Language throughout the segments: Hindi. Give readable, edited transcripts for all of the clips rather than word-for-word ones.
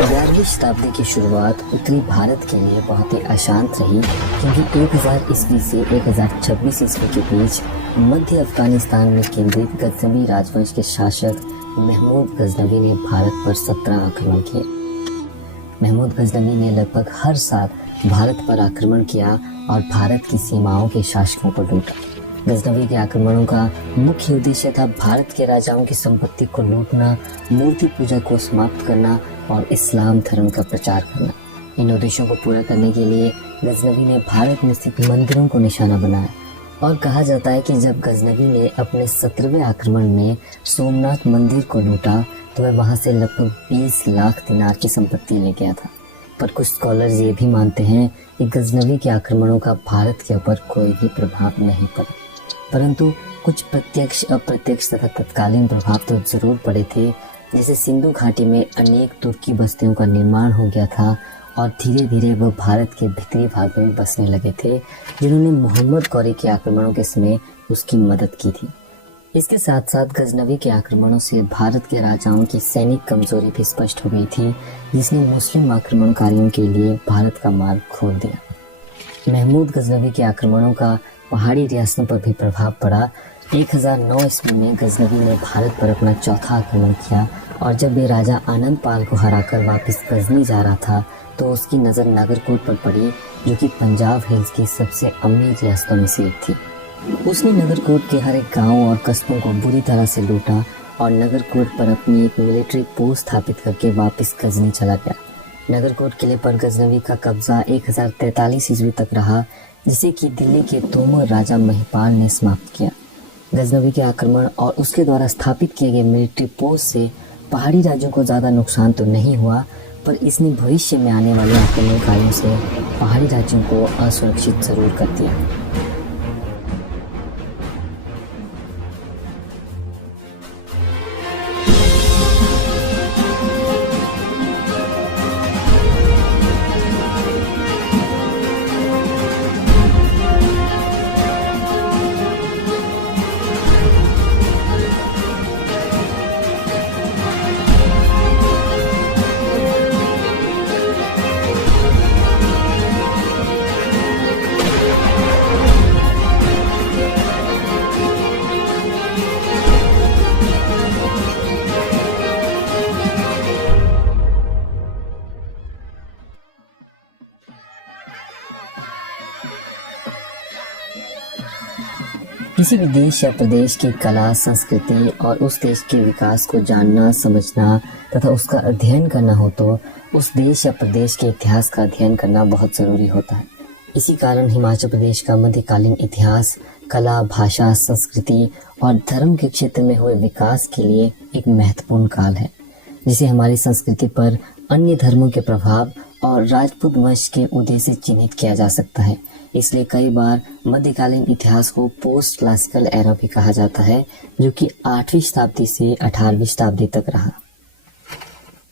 11वीं शताब्दी की शुरुआत उत्तरी भारत के लिए बहुत ही अशांत रही, क्योंकि 1000 ईस्वी से 1026 ईस्वी के बीच मध्य अफगानिस्तान में केंद्रित गजनवी राजवंश के शासक महमूद गजनवी ने भारत पर 17 आक्रमण किए। महमूद गजनवी ने लगभग हर साल भारत पर आक्रमण किया और भारत की सीमाओं के शासकों को लूटा। गजनवी के आक्रमणों का मुख्य उद्देश्य था भारत के राजाओं की संपत्ति को लूटना, मूर्ति पूजा को समाप्त करना और इस्लाम धर्म का प्रचार करना। इन उद्देश्यों को पूरा करने के लिए गजनवी ने भारत में स्थित मंदिरों को निशाना बनाया और कहा जाता है कि जब गजनवी ने अपने 17वें आक्रमण में सोमनाथ मंदिर को लूटा तो वह वहां से लगभग 20 लाख दिनार की संपत्ति ले गया था। पर कुछ स्कॉलर्स ये भी मानते हैं कि गजनवी के आक्रमणों का भारत के ऊपर कोई भी प्रभाव नहीं पड़ा, परंतु कुछ प्रत्यक्ष, अप्रत्यक्ष तथा तत्कालीन प्रभाव तो जरूर पड़े थे। जैसे सिंधु घाटी में अनेक तुर्की बस्तियों का निर्माण हो गया था और धीरे धीरे वह भारत के भीतरी भाग में बसने लगे थे, जिन्होंने मोहम्मद गौरी के आक्रमणों के समय उसकी मदद की थी। इसके साथ साथ गजनवी के आक्रमणों से भारत के राजाओं की सैनिक कमजोरी भी स्पष्ट हो गई थी, जिसने मुस्लिम आक्रमणकारियों के लिए भारत का मार्ग खोल दिया। महमूद गजनवी के आक्रमणों का पहाड़ी रियासतों पर भी प्रभाव पड़ा। 1009 ईस्वी में गजनवी ने भारत पर अपना चौथा आक्रमण किया और जब वे राजा आनंद पाल को हराकर वापस गजनी जा रहा था तो उसकी नज़र नगरकोट पर पड़ी, जो कि पंजाब हिल्स की सबसे अमीर रियासतों में से एक थी। उसने नगरकोट के हर एक गांव और कस्बों को बुरी तरह से लूटा और नगरकोट पर अपनी एक मिलिट्री पोस्ट स्थापित करके वापस गजनी चला गया। नगरकोट किले पर गजनवी का कब्जा 1043 ईस्वी तक रहा, जिसे कि दिल्ली के तोमर राजा महिपाल ने समाप्त किया। गजनवी के आक्रमण और उसके द्वारा स्थापित किए गए मिलिट्री पोस्ट से पहाड़ी राज्यों को ज़्यादा नुकसान तो नहीं हुआ, पर इसने भविष्य में आने वाले आक्रमणकारियों से पहाड़ी राज्यों को असुरक्षित जरूर कर दिया। किसी भी देश या प्रदेश की कला, संस्कृति और उस देश के विकास को जानना, समझना तथा उसका अध्ययन करना हो तो उस देश या प्रदेश के इतिहास का अध्ययन करना बहुत ज़रूरी होता है। इसी कारण हिमाचल प्रदेश का मध्यकालीन इतिहास कला, भाषा, संस्कृति और धर्म के क्षेत्र में हुए विकास के लिए एक महत्वपूर्ण काल है, जिसे हमारी संस्कृति पर अन्य धर्मों के प्रभाव और राजपूत वंश के उदय से चिन्हित किया जा सकता है। इसलिए कई बार मध्यकालीन इतिहास को पोस्ट क्लासिकल एरा भी कहा जाता है, जो कि 8वीं शताब्दी से 18वीं शताब्दी तक रहा।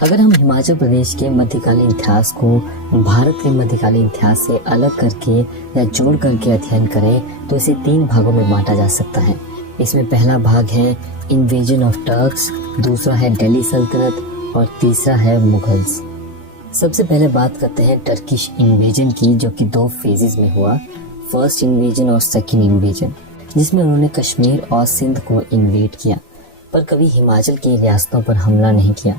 अगर हम हिमाचल प्रदेश के मध्यकालीन इतिहास को भारत के मध्यकालीन इतिहास से अलग करके या जोड़ करके अध्ययन करें तो इसे 3 भागों में बांटा जा सकता है। इसमें पहला भाग है इन्वेजन ऑफ टर्क्स, दूसरा है दिल्ली सल्तनत और तीसरा है मुगल्स। सबसे पहले बात करते हैं टर्किश इन्वेजन की, जो कि 2 फेजेस में हुआ, फर्स्ट इन्वेजन और सेकंड इन्वेजन, जिसमें उन्होंने कश्मीर और सिंध को इन्वेड किया पर कभी हिमाचल की रियासतों पर हमला नहीं किया।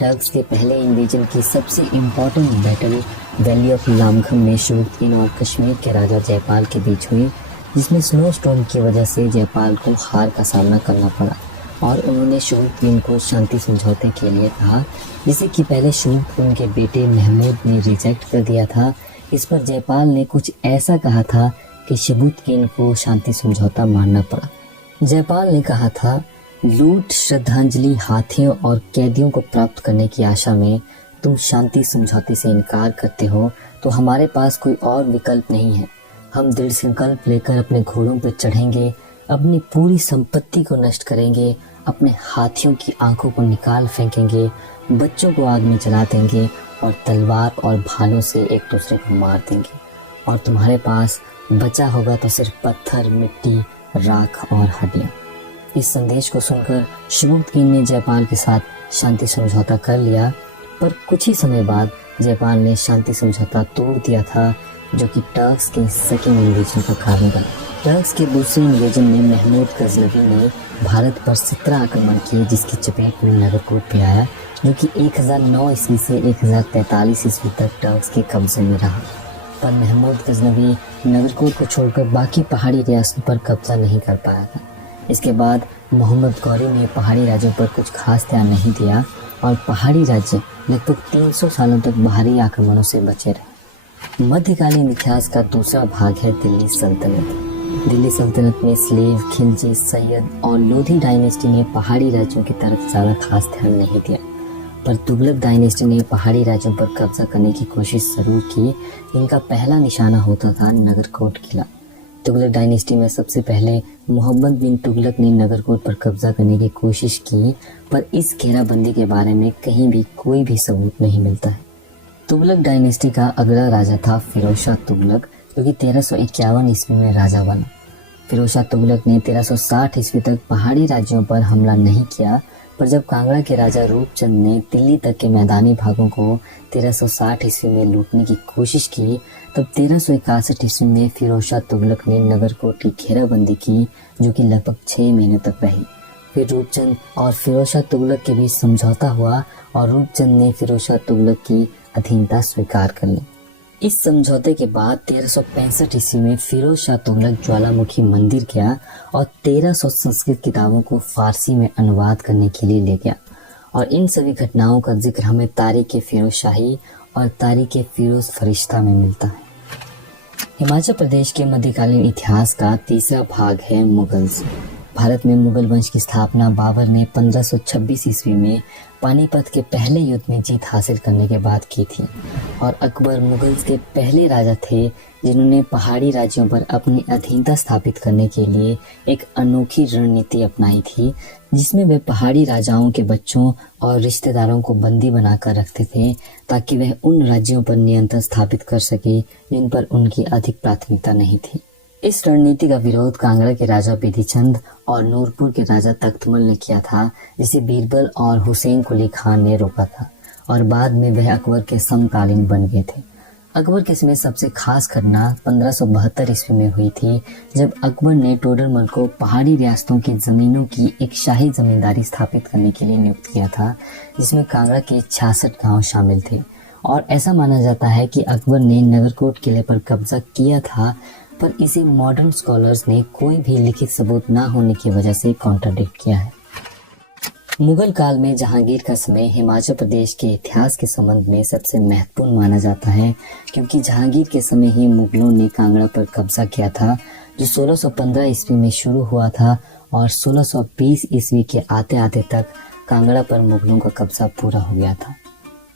टर्क्स के पहले इन्वेजन की सबसे इम्पोर्टेंट बैटल वैली ऑफ लामघम में शुरुद्दीन और कश्मीर के राजा जयपाल के बीच हुई, जिसमें स्नो स्टॉर्म की वजह से जयपाल को हार का सामना करना पड़ा और उन्होंने शुरुद्दीन को शांति समझौते के लिए कहा, जिसे कि पहले शुरुद्दीन के बेटे महमूद ने रिजेक्ट कर दिया था। इस पर जयपाल ने कुछ ऐसा कहा था कि शुरुद्दीन को शांति समझौता मानना पड़ा। जयपाल ने कहा था, लूट, श्रद्धांजलि, हाथियों और कैदियों को प्राप्त करने की आशा में तुम शांति समझौते से इनकार करते हो तो हमारे पास कोई और विकल्प नहीं है। हम दृढ़ संकल्प लेकर अपने घोड़ों पर चढ़ेंगे, अपनी पूरी संपत्ति को नष्ट करेंगे, अपने हाथियों की आंखों को निकाल फेंकेंगे, बच्चों को आग में जला देंगे और तलवार और भालों से एक दूसरे को मार देंगे और तुम्हारे पास बचा होगा तो सिर्फ पत्थर, मिट्टी, राख और हड्डियाँ। इस संदेश को सुनकर शुरुद्दीन ने जयपाल के साथ शांति समझौता कर लिया पर कुछ ही समय बाद जापान ने शांति समझौता तोड़ दिया था, जो कि टर्क्स के सेकेंड इन्वेजन का कारण बना। टर्क्स के दूसरे इन्वेजन में महमूद गजनवी ने भारत पर 17 आक्रमण किए, जिसकी चपेट में नगरकोट भी आया, जो कि 1009 ईस्वी से 1043 ईस्वी तक टर्क्स के कब्जे में रहा। पर महमूद गजनवी नगरकोट को छोड़कर बाकी पहाड़ी रियासतों पर कब्जा नहीं कर पाया था। इसके बाद मोहम्मद गौरी ने पहाड़ी राज्यों पर कुछ खास ध्यान नहीं दिया और पहाड़ी राज्य लगभग 300 सालों तक बाहरी आक्रमणों से बचे रहे। मध्यकालीन इतिहास का दूसरा भाग है दिल्ली सल्तनत। दिल्ली सल्तनत में स्लेव, खिलजी, सैयद और लोधी डायनेस्टी ने पहाड़ी राज्यों की तरफ ज़्यादा खास ध्यान नहीं दिया, पर तुगलक डायनेस्टी ने पहाड़ी राज्यों पर कब्जा करने की कोशिश जरूर की। इनका पहला निशाना होता था नगरकोट किला। तुगलक डायनेस्टी में सबसे पहले मोहम्मद बिन तुगलक ने नगरकोट पर कब्जा करने की कोशिश की, पर इस घेराबंदी के बारे में कहीं भी कोई भी सबूत नहीं मिलता है। तुगलक डायनेस्टी का अगला राजा था फिरोज शाह तुगलक, जो कि 1351 ईस्वी में राजा बना। फिरोज शाह तुगलक ने 1360 ईस्वी तक पहाड़ी राज्यों पर हमला नहीं किया, पर जब कांगड़ा के राजा रूपचंद ने दिल्ली तक के मैदानी भागों को 1360 ईस्वी में लूटने की कोशिश की, तब 1361 ईस्वी में फिरोज शाह तुगलक ने नगरकोट की घेराबंदी की, जो कि लगभग 6 महीने तक रही। फिर रूपचंद और फिरोज शाह तुगलक के बीच समझौता हुआ और रूपचंद ने फिरोज शाह तुगलक की अधीनता स्वीकार कर ली। इस समझौते के बाद 1365 ईस्वी में फिरोज शाह तुगलक ज्वालामुखी मंदिर गया और 1300 संस्कृत किताबों को फारसी में अनुवाद करने के लिए ले गया। और इन सभी घटनाओं का जिक्र हमें तारीख़ फिरोज शाही और तारीख़ फिरोज फरिश्ता में मिलता है। हिमाचल प्रदेश के मध्यकालीन इतिहास का तीसरा भाग है मुगल्स। भारत में मुगल वंश की स्थापना बाबर ने 1526 ईस्वी में पानीपत के पहले युद्ध में जीत हासिल करने के बाद की थी, और अकबर मुगल्स के पहले राजा थे जिन्होंने पहाड़ी राज्यों पर अपनी अधीनता स्थापित करने के लिए एक अनोखी रणनीति अपनाई थी, जिसमें वे पहाड़ी राजाओं के बच्चों और रिश्तेदारों को बंदी बनाकर रखते थे, ताकि वह उन राज्यों पर नियंत्रण स्थापित कर सके जिन पर उनकी अधिक प्राथमिकता नहीं थी। इस रणनीति का विरोध कांगड़ा के राजा बिधिचंद और नूरपुर के राजा तख्तमल ने किया था, जिसे बीरबल और हुसैन कुली खान ने रोका था, और बाद में वह अकबर के समकालीन बन गए थे। अकबर के समय सबसे खास घटना 1572 ईस्वी में हुई थी, जब अकबर ने टोडरमल को पहाड़ी रियासतों की जमीनों की एक शाही जमींदारी स्थापित करने के लिए नियुक्त किया था, जिसमें कांगड़ा के 66 गांव शामिल थे। और ऐसा माना जाता है कि अकबर ने नगरकोट किले पर कब्जा किया था, पर इसे मॉडर्न स्कॉलर्स ने कोई भी लिखित सबूत ना होने की वजह से कॉन्ट्राडिक्ट किया है। मुगल काल में जहांगीर का समय हिमाचल प्रदेश के इतिहास के संबंध में सबसे महत्वपूर्ण माना जाता है, क्योंकि जहांगीर के समय ही मुगलों ने कांगड़ा पर कब्जा किया था, जो 1615 ईस्वी में शुरू हुआ था और 1620 ईस्वी के आते आते तक कांगड़ा पर मुगलों का कब्जा पूरा हो गया था।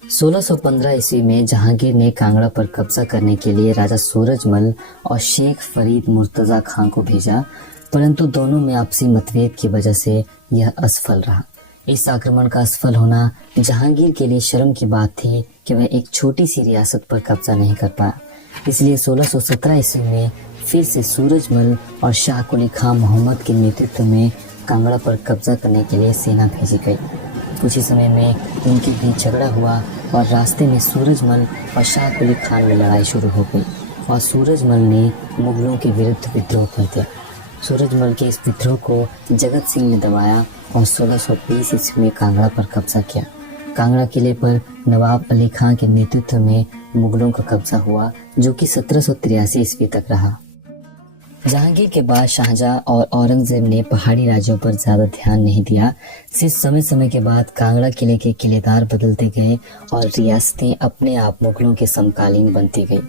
1615 ईस्वी में जहांगीर ने कांगड़ा पर कब्जा करने के लिए राजा सूरजमल और शेख फरीद मुर्तजा खां को भेजा, परंतु दोनों में आपसी मतभेद की वजह से यह असफल रहा। इस आक्रमण का असफल होना जहांगीर के लिए शर्म की बात थी कि वह एक छोटी सी रियासत पर कब्जा नहीं कर पाया। इसलिए 1617 ईस्वी में फिर से सूरजमल और शाह कुली खां मोहम्मद के नेतृत्व में कांगड़ा पर कब्जा करने के लिए सेना भेजी गई। कुछ ही समय में इनके बीच झगड़ा हुआ और रास्ते में सूरजमल और शाह कुली खान में लड़ाई शुरू हो गई और सूरजमल ने मुगलों के विरुद्ध विद्रोह कर दिया। सूरजमल के इस विद्रोह को जगत सिंह ने दबाया और 1620 ईस्वी में कांगड़ा पर कब्जा किया। कांगड़ा किले पर नवाब अली खां के नेतृत्व में मुगलों का कब्जा हुआ, जो कि 1783 ईस्वी तक रहा। जहांगीर के बाद शाहजहां और औरंगजेब ने पहाड़ी राज्यों पर ज्यादा ध्यान नहीं दिया। सिर्फ समय समय के बाद कांगड़ा किले के किलेदार बदलते गए और रियासतें अपने आप मुगलों के समकालीन बनती गई।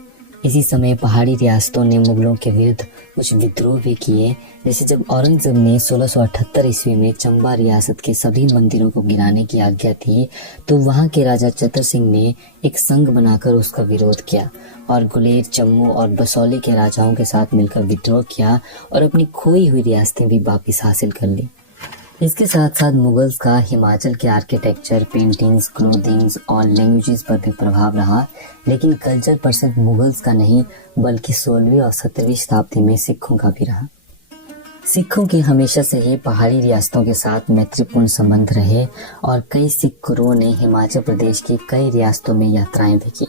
इसी समय पहाड़ी रियासतों ने मुगलों के विरुद्ध कुछ विद्रोह भी किए, जैसे जब औरंगजेब ने 1678 ईस्वी में चंबा रियासत के सभी मंदिरों को गिराने की आज्ञा दी, तो वहां के राजा चतर सिंह ने एक संघ बनाकर उसका विरोध किया और गुलेर, जम्मू और बसौली के राजाओं के साथ मिलकर विद्रोह किया और अपनी खोई हुई रियासतें भी वापस हासिल कर ली। इसके साथ साथ मुगल्स का हिमाचल के आर्किटेक्चर, पेंटिंग्स, क्लोथिंग्स और लैंग्वेजेस पर भी प्रभाव रहा, लेकिन कल्चर पर सिर्फ मुगल्स का नहीं बल्कि 16वीं और 17वीं शताब्दी में सिखों का भी रहा। सिखों के हमेशा से ही पहाड़ी रियासतों के साथ मैत्रीपूर्ण संबंध रहे और कई सिख गुरुओं ने हिमाचल प्रदेश की कई रियासतों में यात्राएं भी की।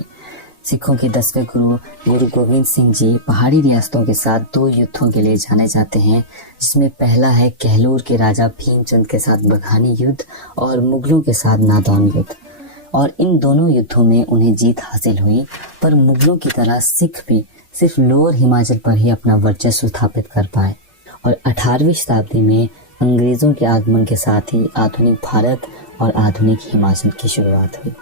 सिखों के 10वें गुरु गुरु गोविंद सिंह जी पहाड़ी रियासतों के साथ 2 युद्धों के लिए जाने जाते हैं, जिसमें पहला है कहलूर के राजा भीमचंद के साथ बघानी युद्ध और मुगलों के साथ नादौन युद्ध। और इन दोनों युद्धों में उन्हें जीत हासिल हुई, पर मुगलों की तरह सिख भी सिर्फ लोअर हिमाचल पर ही अपना वर्चस्व स्थापित कर पाए। और 18वीं शताब्दी में अंग्रेजों के आगमन के साथ ही आधुनिक भारत और आधुनिक हिमाचल की शुरुआत हुई।